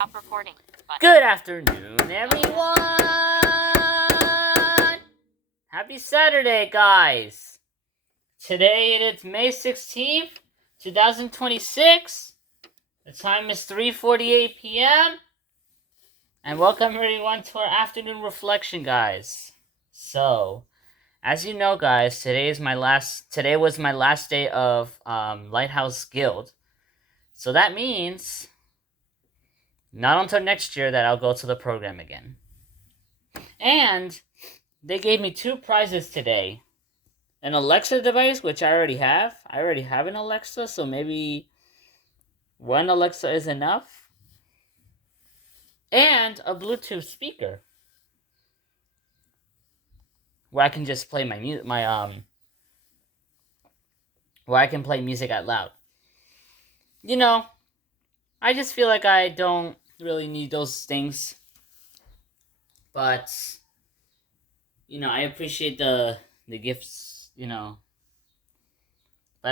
Stop recording. Good afternoon, everyone! Happy Saturday, guys! Today it is May 16th, 2026. The time is 3:48 p.m. And welcome everyone to our afternoon reflection, guys. So, as you know, guys, today was my last day of Lighthouse Guild. So that means not until next year that I'll go to the program again. And they gave me 2 prizes today. An Alexa device, which I already have. I already have an Alexa, so maybe one Alexa is enough. And a Bluetooth speaker, where I can just play where I can play music out loud. You know, I just feel like I don't really need those things. But I appreciate the gifts, But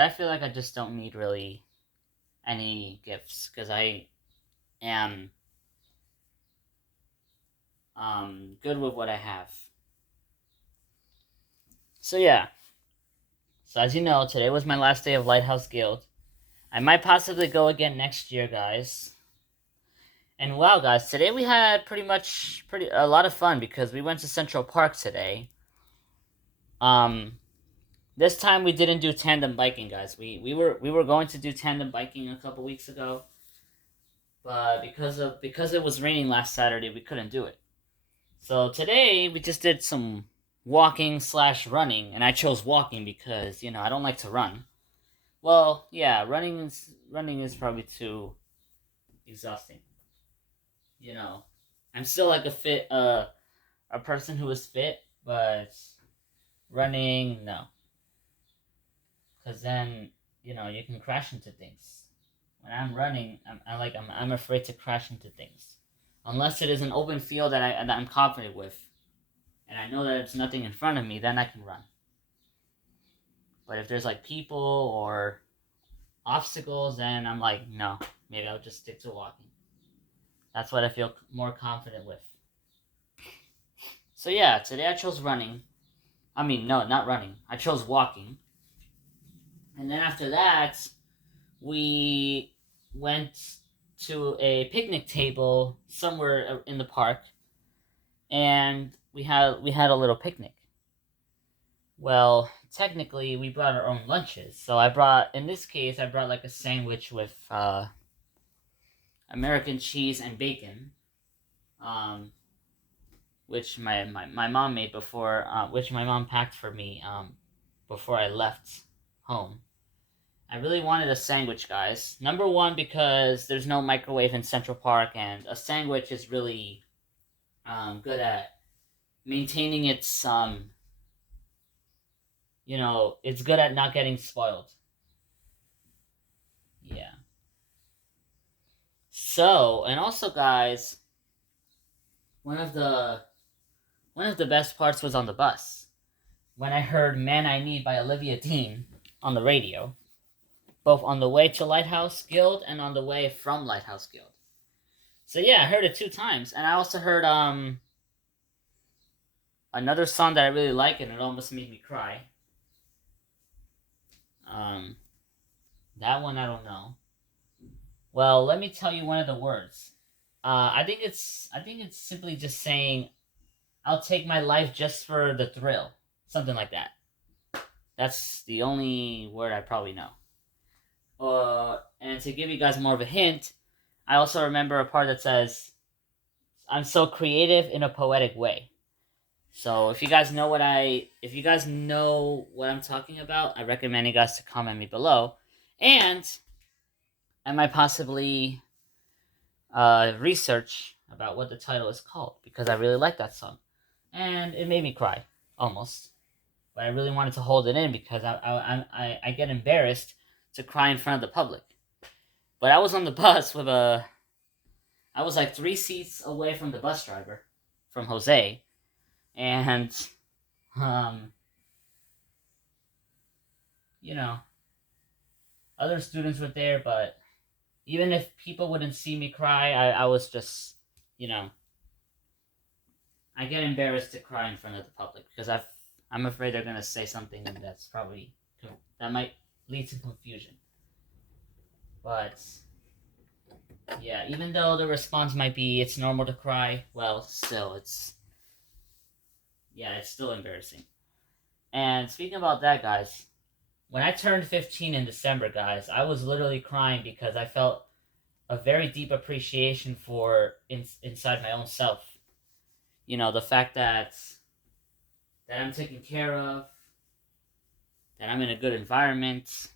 I feel like I just don't need really any gifts because I am good with what I have. So yeah. So as you know, today was my last day of Lighthouse Guild. I might possibly go again next year, guys. And wow, guys, today we had a lot of fun because we went to Central Park today. This time we didn't do tandem biking, guys. We were going to do tandem biking a couple weeks ago, but because it was raining last Saturday, we couldn't do it. So today we just did some walking/running, and I chose walking because I don't like to run. Well, yeah, running is probably too exhausting. I'm still like a person who is fit, but running no, because then you can crash into things. When I'm running, I'm afraid to crash into things, unless it is an open field that I'm confident with, and I know that it's nothing in front of me, then I can run. But if there's like people or obstacles, then I'm like, no, maybe I'll just stick to walking. That's what I feel more confident with. So yeah, today I chose running. I mean, no, not running. I chose walking. And then after that, we went to a picnic table somewhere in the park, and we had a little picnic. Well, technically, we brought our own lunches. So in this case, I brought like a sandwich with American cheese and bacon, which my mom made which my mom packed for me before I left home. I really wanted a sandwich, guys. Number one, because there's no microwave in Central Park, and a sandwich is really good at maintaining it's good at not getting spoiled. Yeah. So, and also, guys, one of the best parts was on the bus when I heard "Man I Need" by Olivia Dean on the radio, both on the way to Lighthouse Guild and on the way from Lighthouse Guild. So yeah, I heard it 2 times, and I also heard another song that I really like, and it almost made me cry. Um, that one I don't know. Well, let me tell you one of the words. I think it's simply just saying, "I'll take my life just for the thrill," something like that. That's the only word I probably know. And to give you guys more of a hint, I also remember a part that says, "I'm so creative in a poetic way." So if you guys know what I'm talking about, I recommend you guys to comment me below, and I might possibly research about what the title is called because I really like that song, and it made me cry almost. But I really wanted to hold it in because I get embarrassed to cry in front of the public. But I was on the bus I was like 3 seats away from the bus driver, from Jose, and um, you know, other students were there, but even if people wouldn't see me cry, I was just, you know, I get embarrassed to cry in front of the public because I'm afraid they're gonna say something that's probably that might lead to confusion. But yeah, even though the response might be it's normal to cry, well, still it's still embarrassing. And speaking about that, guys, when I turned 15 in December, guys, I was literally crying because I felt a very deep appreciation for inside my own self. You know, the fact that I'm taken care of, that I'm in a good environment,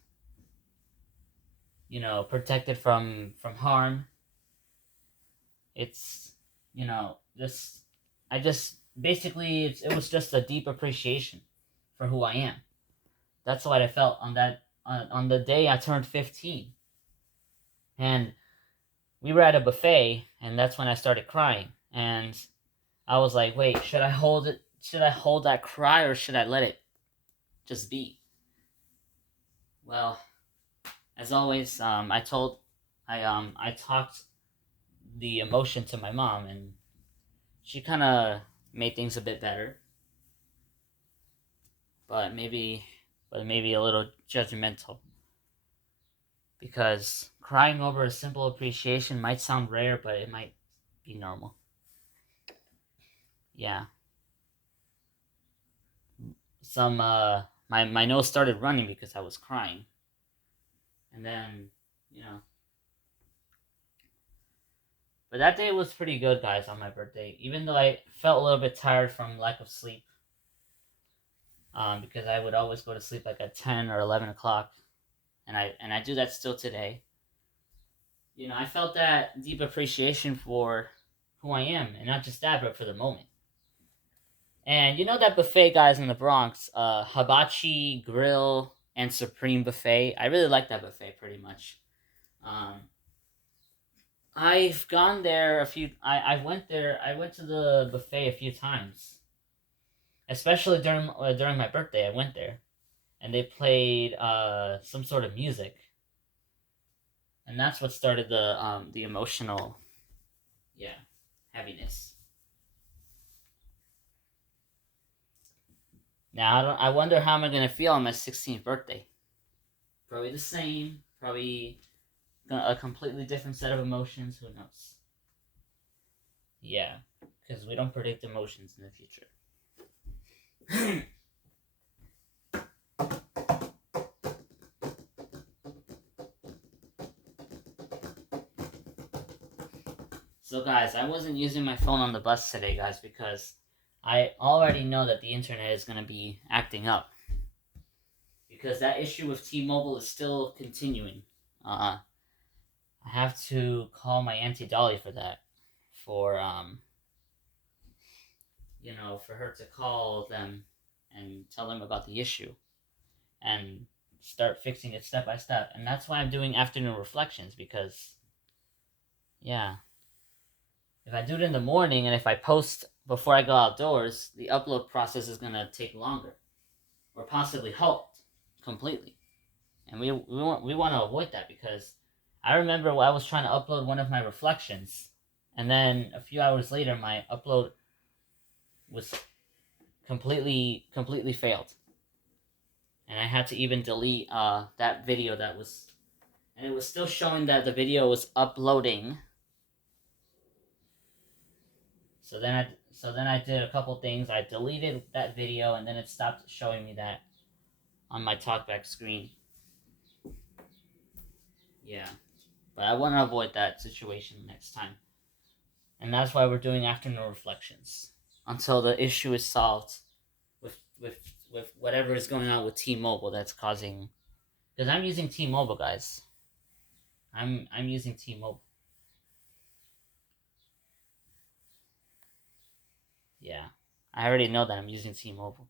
you know, protected from harm. It's, you know, just I just basically it was just a deep appreciation for who I am. That's what I felt on the day I turned 15. And we were at a buffet, and that's when I started crying. And I was like, wait, should I hold it? Should I hold that cry, or should I let it just be? Well, as always, I talked the emotion to my mom, and she kind of made things a bit better, but maybe a little judgmental, because crying over a simple appreciation might sound rare, but it might be normal. Yeah. My nose started running because I was crying. And then, you know, but that day was pretty good, guys, on my birthday. Even though I felt a little bit tired from lack of sleep, because I would always go to sleep like at 10 or 11 o'clock, and I do that still today. You know, I felt that deep appreciation for who I am, and not just that, but for the moment. And you know that buffet, guys, in the Bronx, Hibachi Grill and Supreme Buffet. I really like that buffet pretty much. Um, I've gone there a few. I went there. I went to the buffet a few times, especially during my birthday. I went there, and they played some sort of music, and that's what started the emotional, yeah, heaviness. Now I wonder how am I gonna feel on my 16th birthday. Probably the same. Probably a completely different set of emotions. Who knows? Yeah, because we don't predict emotions in the future. So, guys, I wasn't using my phone on the bus today, guys, because I already know that the internet is going to be acting up. Because that issue with T-Mobile is still continuing. I have to call my Auntie Dolly for that. For, for her to call them and tell them about the issue. And start fixing it step by step. And that's why I'm doing afternoon reflections, because, yeah. If I do it in the morning and if I post before I go outdoors, the upload process is going to take longer or possibly halt completely. And we want to avoid that, because I remember I was trying to upload one of my reflections, and then a few hours later my upload was completely failed. And I had to even delete that video and it was still showing that the video was uploading. So then I did a couple things. I deleted that video, and then it stopped showing me that on my talkback screen. Yeah, but I want to avoid that situation next time, and that's why we're doing afternoon reflections until the issue is solved with with with whatever is going on with T-Mobile that's causing. Because I'm using T-Mobile, guys. I'm using T-Mobile. Yeah, I already know that I'm using T-Mobile.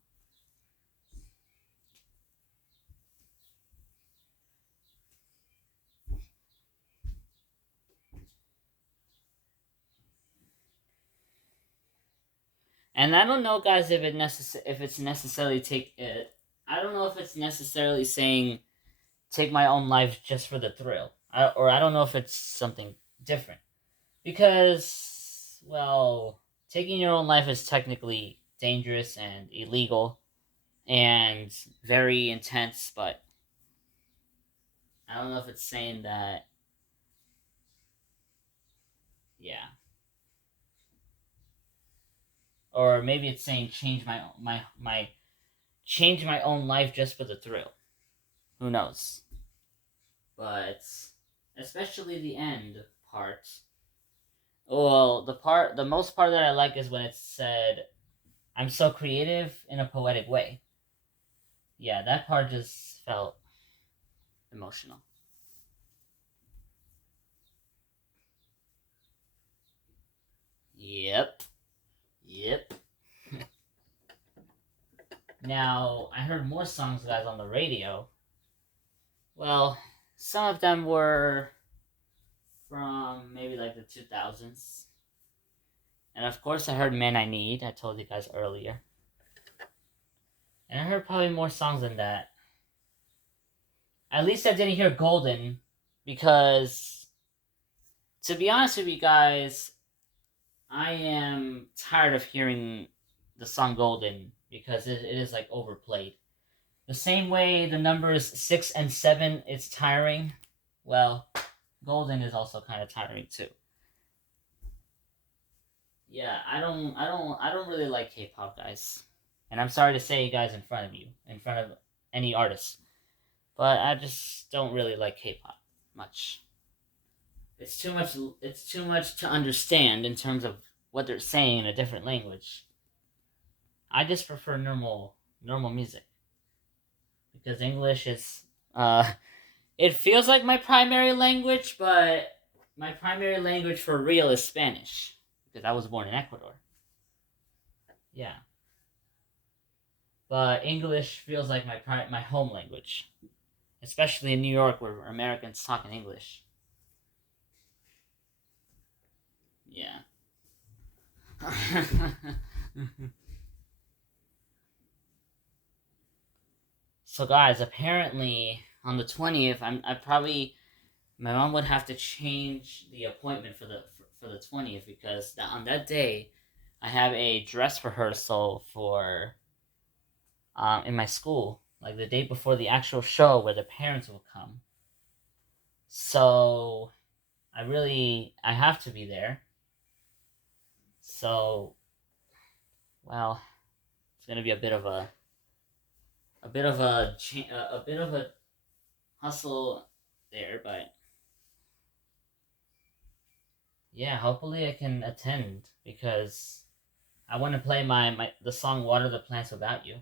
And I don't know, guys, if it's necessarily take it. I don't know if it's necessarily saying take my own life just for the thrill. or I don't know if it's something different because, well, taking your own life is technically dangerous and illegal and very intense, but I don't know if it's saying that. Yeah, or maybe it's saying change my own life just for the thrill. Who knows? But especially the end part. Well, the most part that I like is when it said, "I'm so creative in a poetic way." Yeah, that part just felt emotional. Yep, yep. Now I heard more songs, guys, on the radio. Well, some of them were from maybe like the 2000s. And of course, I heard Men I Need, I told you guys earlier. And I heard probably more songs than that. At least I didn't hear Golden, because, to be honest with you guys, I am tired of hearing the song Golden because it is like overplayed. The same way the numbers 6 and 7 is tiring, well, Golden is also kind of tiring too. Yeah, I don't really like K-pop, guys. And I'm sorry to say, you guys, in front of you, in front of any artist, but I just don't really like K-pop much. It's too much. It's too much to understand in terms of what they're saying in a different language. I just prefer normal music because English is it feels like my primary language, but my primary language for real is Spanish because I was born in Ecuador. Yeah, but English feels like my home language, especially in New York where Americans talk in English. Yeah. So guys, apparently on the 20th, I probably my mom would have to change the appointment for the 20th because on that day I have a dress rehearsal for in my school, like the day before the actual show where the parents will come. So I have to be there. So, well, it's gonna be a bit of a hustle there, but yeah, hopefully I can attend because I want to play the song "Water the Plants Without You."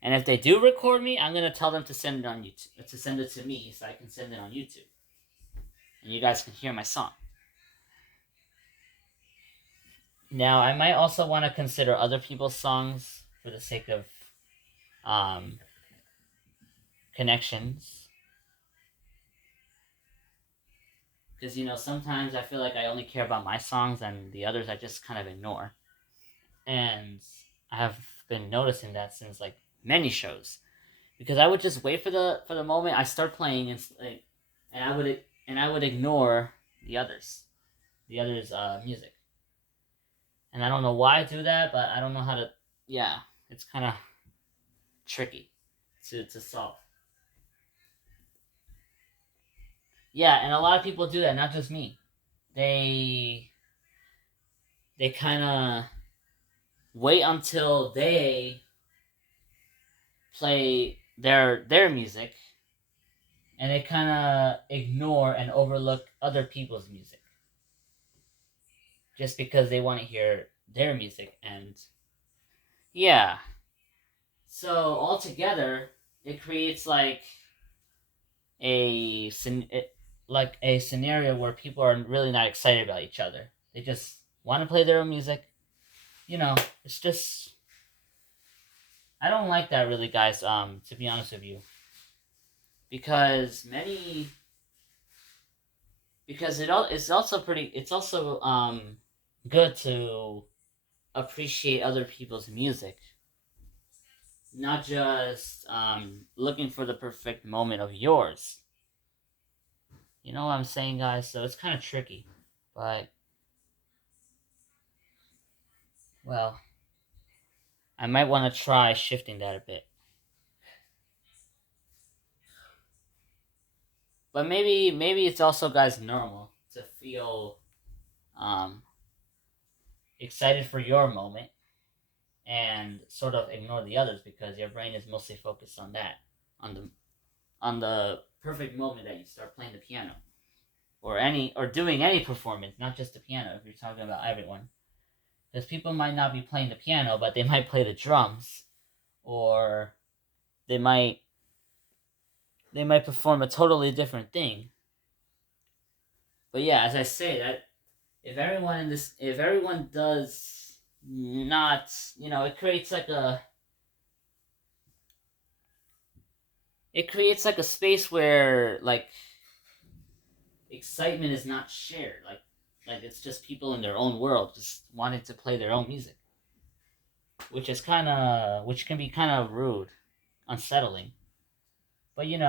And if they do record me, I'm gonna tell them to send it on YouTube, to send it to me, so I can send it on YouTube, and you guys can hear my song. Now, I might also want to consider other people's songs for the sake of um, connections, because sometimes I feel like I only care about my songs, and the others I just kind of ignore. And I have been noticing that since like many shows, because I would just wait for the moment I start playing, and I would ignore the others, music. And I don't know why I do that, but I don't know how to. Yeah, it's kind of tricky to solve. Yeah, and a lot of people do that, not just me. They they kind of wait until they play their music, and they kind of ignore and overlook other people's music just because they want to hear their music. And yeah, so altogether it creates a like a scenario where people are really not excited about each other. They just want to play their own music. It's just I don't like that really, guys. To be honest with you, because many because it's also it's also good to appreciate other people's music, not just looking for the perfect moment of yours. You know what I'm saying, guys? So it's kind of tricky. But, well, I might want to try shifting that a bit. But maybe it's also, guys, normal to feel um, excited for your moment and sort of ignore the others because your brain is mostly focused on that, on the perfect moment that you start playing the piano or doing any performance, not just the piano. If you're talking about everyone, because people might not be playing the piano, but they might play the drums, or they might perform a totally different thing. But yeah, as I say, that if everyone does not, it creates like a space where like excitement is not shared, like it's just people in their own world just wanting to play their own music, which can be kind of rude, unsettling. But it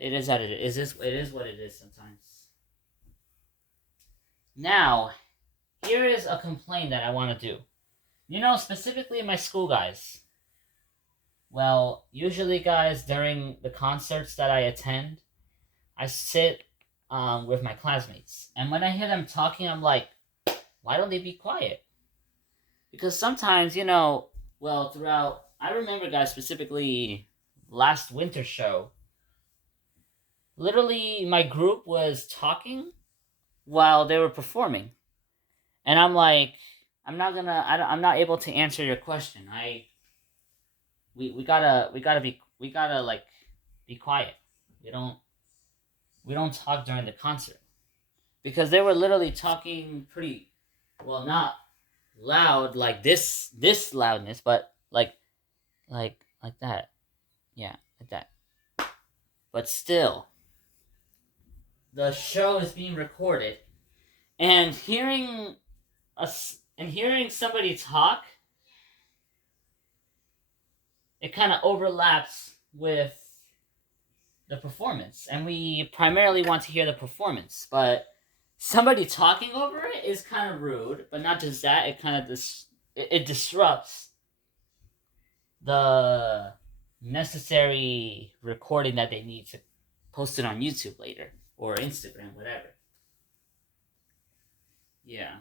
is what it is. It is what it is sometimes. Now, here is a complaint that I want to do. Specifically in my school, guys. Well, usually, guys, during the concerts that I attend, I sit with my classmates. And when I hear them talking, I'm like, why don't they be quiet? Because sometimes, throughout, I remember, guys, specifically last winter show, literally my group was talking while they were performing. And I'm like, I'm not able to answer your question. We gotta like be quiet. We don't talk during the concert because they were literally talking pretty, well, not loud like this loudness, but like that. Yeah, like that. But still, the show is being recorded, and hearing somebody talk, it kind of overlaps with the performance, and we primarily want to hear the performance, but somebody talking over it is kind of rude. But not just that, it kind of it disrupts the necessary recording that they need to post it on YouTube later or Instagram, whatever. Yeah.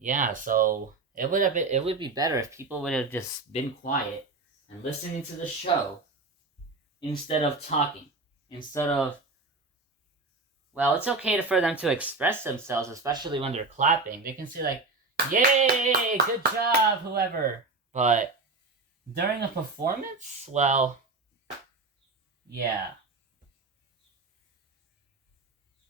Yeah, so it would be better if people would have just been quiet and listening to the show instead of talking. Instead of, well, it's okay for them to express themselves, especially when they're clapping. They can say like, "Yay, good job, whoever." But during a performance, well, yeah.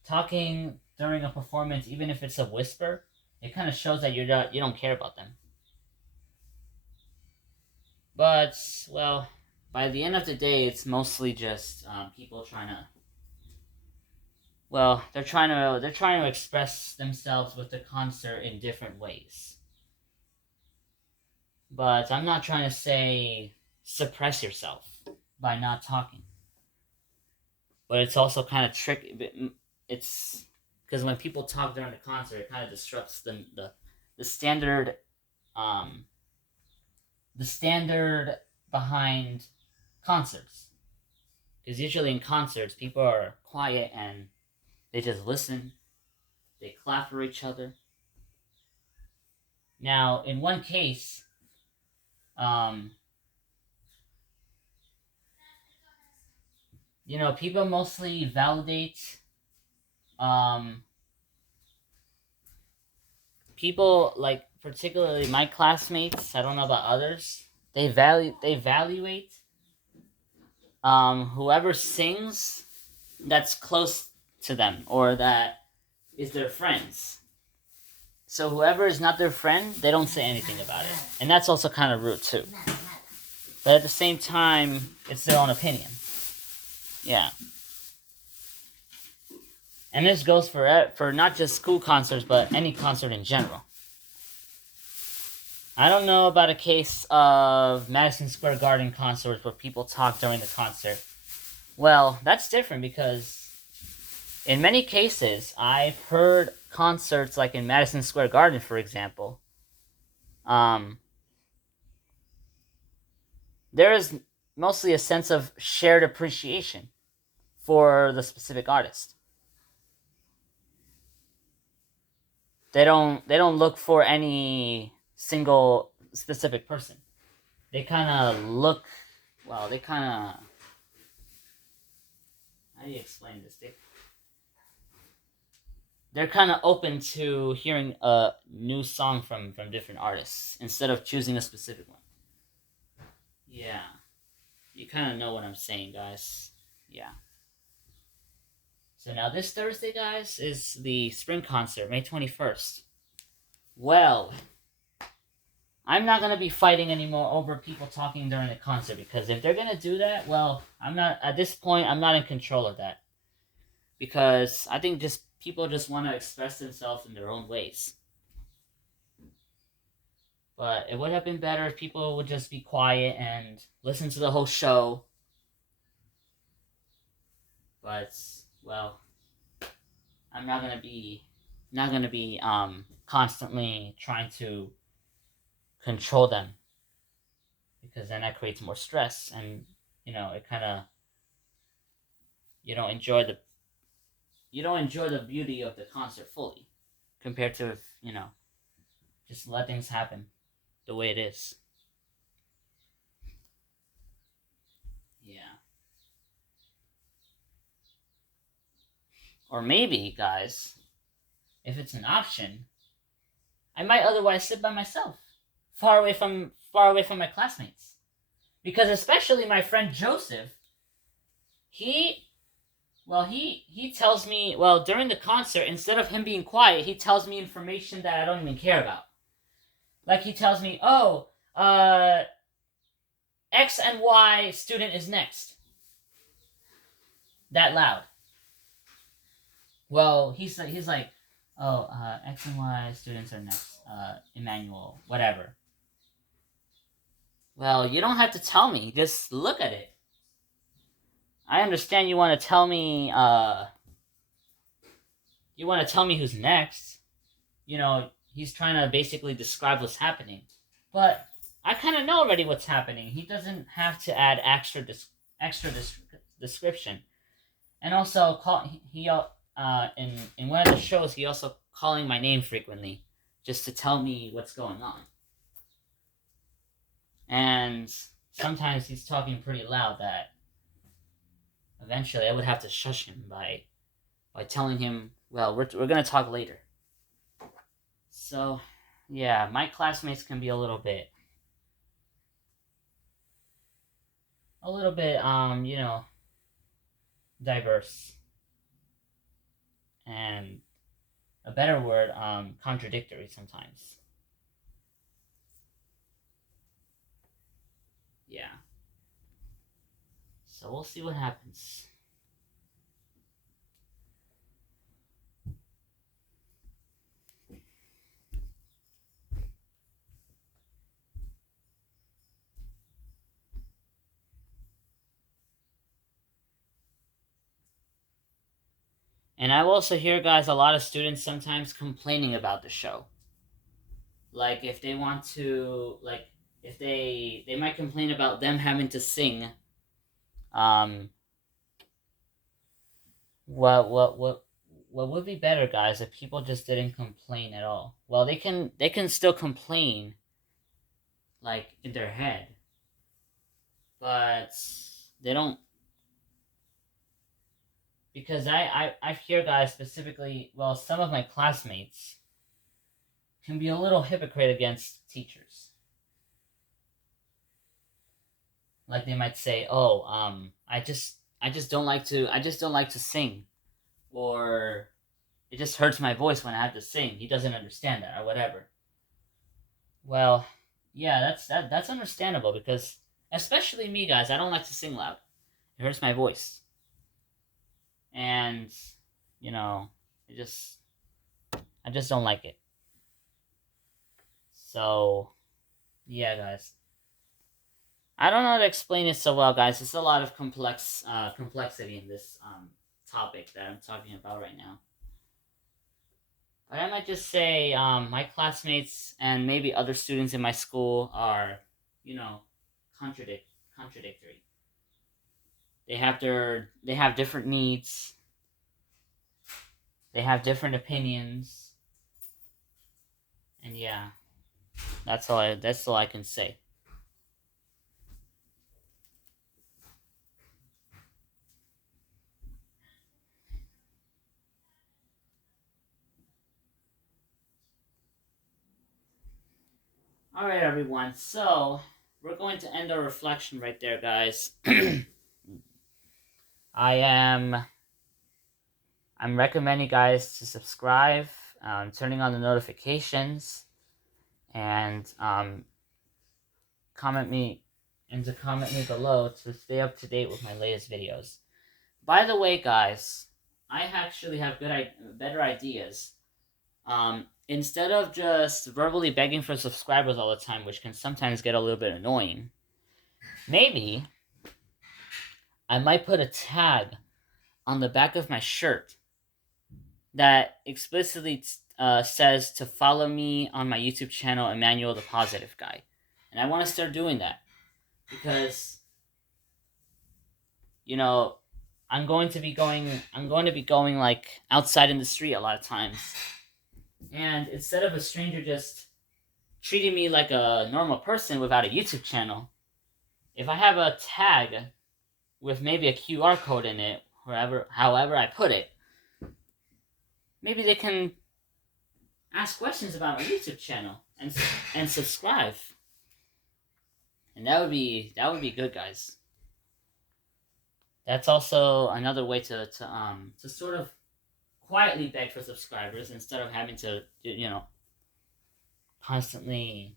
Talking during a performance, even if it's a whisper, it kind of shows that you don't care about them. But, well, by the end of the day, it's mostly just people trying to. Well, they're trying to express themselves with the concert in different ways. But I'm not trying to say suppress yourself by not talking. But it's also kind of tricky. It's because when people talk during the concert, it kind of disrupts the standard um the standard behind concerts. Because usually in concerts, people are quiet and they just listen. They clap for each other. Now, in one case, um, people mostly validate um, people like particularly my classmates. I don't know about others. They evaluate whoever sings that's close to them or that is their friends. So whoever is not their friend, they don't say anything about it, and that's also kind of rude too. But at the same time, it's their own opinion. Yeah. And this goes for not just school concerts, but any concert in general. I don't know about a case of Madison Square Garden concerts where people talk during the concert. Well, that's different because in many cases, I've heard concerts like in Madison Square Garden, for example. Um, there is mostly a sense of shared appreciation for the specific artist. They don't look for any single specific person. They kind of look, well, they kind of, how do you explain this? They're kind of open to hearing a new song from different artists instead of choosing a specific one. Yeah, you kind of know what I'm saying, guys. Yeah. So now this Thursday, guys, is the spring concert, May 21st. Well, I'm not gonna be fighting anymore over people talking during the concert because if they're gonna do that, well, I'm not at this point. I'm not in control of that because I think just people just want to express themselves in their own ways. But it would have been better if people would just be quiet and listen to the whole show. But well, I'm not gonna be constantly trying to control them because then that creates more stress and it kind of you don't enjoy the you don't enjoy the beauty of the concert fully compared to if just let things happen the way it is. Yeah. Or maybe, guys, if it's an option, I might otherwise sit by myself, far away from my classmates. Because especially my friend Joseph, he he tells me, well, during the concert, instead of him being quiet, he tells me information that I don't even care about. Like he tells me, "Oh, X and Y student is next." That loud. Well, he's like, "Oh, X and Y students are next. Emmanuel, whatever." Well, you don't have to tell me. Just look at it. I understand you want to tell me. You want to tell me who's next. He's trying to basically describe what's happening, but I kind of know already what's happening. He doesn't have to add extra description. And also, in one of the shows, he also calling my name frequently, just to tell me what's going on. And sometimes he's talking pretty loud that eventually I would have to shush him by telling him, well, we're gonna talk later. So, yeah, my classmates can be a little bit, diverse, and a better word, contradictory sometimes. Yeah. So we'll see what happens. And I will also hear, guys, a lot of students sometimes complaining about the show. Like if they want to, like if they might complain about them having to sing. Um, what would be better, guys, if people just didn't complain at all? Well, they can still complain, like in their head, but they don't because I hear, guys, specifically. Well, some of my classmates can be a little hypocrite against teachers. Like they might say, "Oh, I just don't like to sing," or "It just hurts my voice when I have to sing." He doesn't understand that, or whatever. Well, yeah, that's understandable because, especially me, guys, I don't like to sing loud. It hurts my voice, and you know, it just I just don't like it. So Yeah, guys. I don't know how to explain it so well, guys. It's a lot of complexity in this topic that I'm talking about right now. But I might just say my classmates and maybe other students in my school are, you know, contradictory. They have different needs. They have different opinions. And yeah, that's all I can say. All right, everyone. So, we're going to end our reflection right there, guys. I am I'm recommending guys to subscribe, turning on the notifications, and comment me comment me below to stay up to date with my latest videos. By the way, guys, I actually have better ideas. Instead of just verbally begging for subscribers all the time, which can sometimes get a little bit annoying, maybe I might put a tag on the back of my shirt that explicitly says to follow me on my YouTube channel, Emmanuel the Positive Guy. And I want to start doing that because, you know, I'm going to be going like outside in the street a lot of times. And instead of a stranger just treating me like a normal person without a YouTube channel, if I have a tag with maybe a QR code in it, however I put it, maybe they can ask questions about my YouTube channel and subscribe. And that would be good, guys. That's also another way to sort of quietly beg for subscribers instead of having to constantly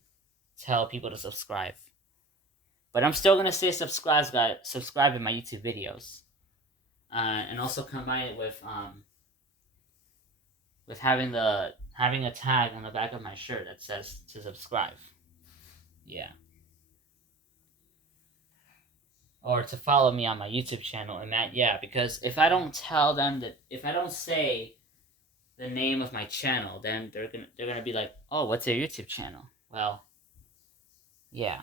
tell people to subscribe. But I'm still gonna say subscribe in my YouTube videos, and also combine it with having a tag on the back of my shirt that says to subscribe. Yeah. Or to follow me on my YouTube channel, and because if I don't say the name of my channel, then they're gonna be like, oh, what's your YouTube channel? Well, yeah.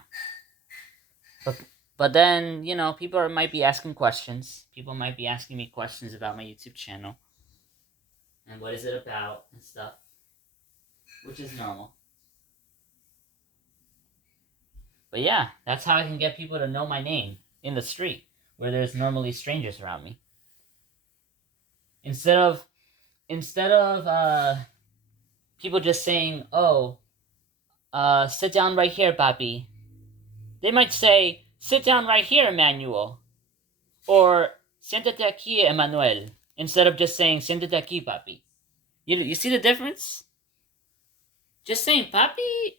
But then, people might be asking questions. People might be asking me questions about my YouTube channel and what is it about and stuff, which is normal. But yeah, that's how I can get people to know my name in the street where there's normally strangers around me. Instead of people just saying, "Oh, sit down right here, papi," they might say, "Sit down right here, Emmanuel," or "Siéntate aquí, Emmanuel," instead of just saying, "Siéntate aquí, papi." You see the difference? Just saying papi,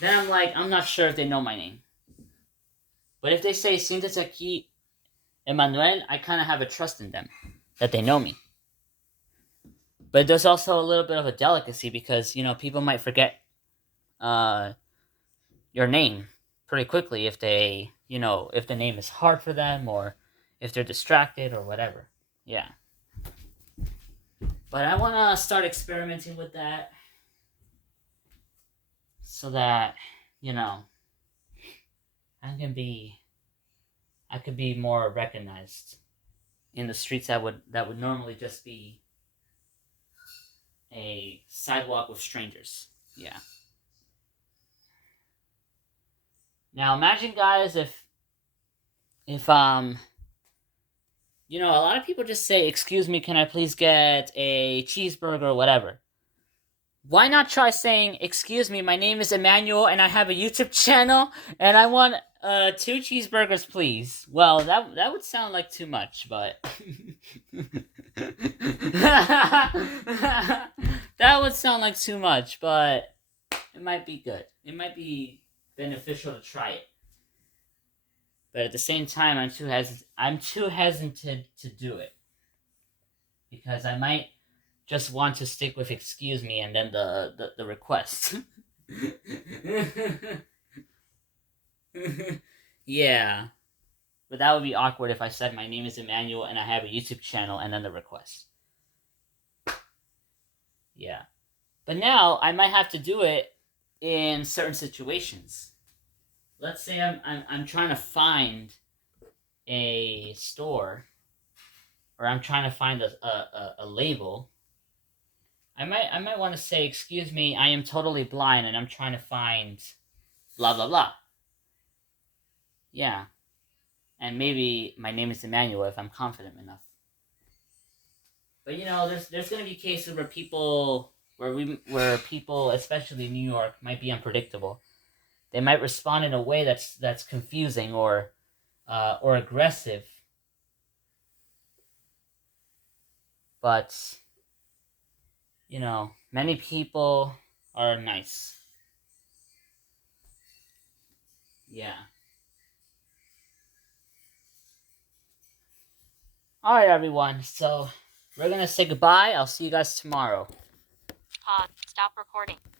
then I'm not sure if they know my name. But if they say "Siéntate aquí, Emmanuel," I kind of have a trust in them that they know me. But there's also a little bit of a delicacy because, people might forget your name pretty quickly if they, if the name is hard for them or if they're distracted or whatever. Yeah. But I want to start experimenting with that so that, I could be more recognized in the streets that would normally just be a sidewalk with strangers. Yeah. Now imagine, guys, if a lot of people just say, "Excuse me, can I please get a cheeseburger," or whatever. Why not try saying, "Excuse me, my name is Emmanuel and I have a YouTube channel and I want 2 cheeseburgers, please." Well, that would sound like too much, but that would sound like too much, but it might be good. It might be beneficial to try it. But at the same time, I'm too hesitant to do it because I might just want to stick with "excuse me" and then the request. Yeah. But that would be awkward if I said my name is Emmanuel and I have a YouTube channel and then the request. Yeah. But now I might have to do it in certain situations. Let's say I'm trying to find a store, or I'm trying to find a label. I might want to say, excuse me, I am totally blind and I'm trying to find blah blah blah. Yeah. And maybe my name is Emmanuel if I'm confident enough. But there's gonna be cases where people, especially in New York, might be unpredictable. They might respond in a way that's confusing or aggressive. But many people are nice. Yeah. All right, everyone. So we're gonna say goodbye. I'll see you guys tomorrow. Pause. Stop recording.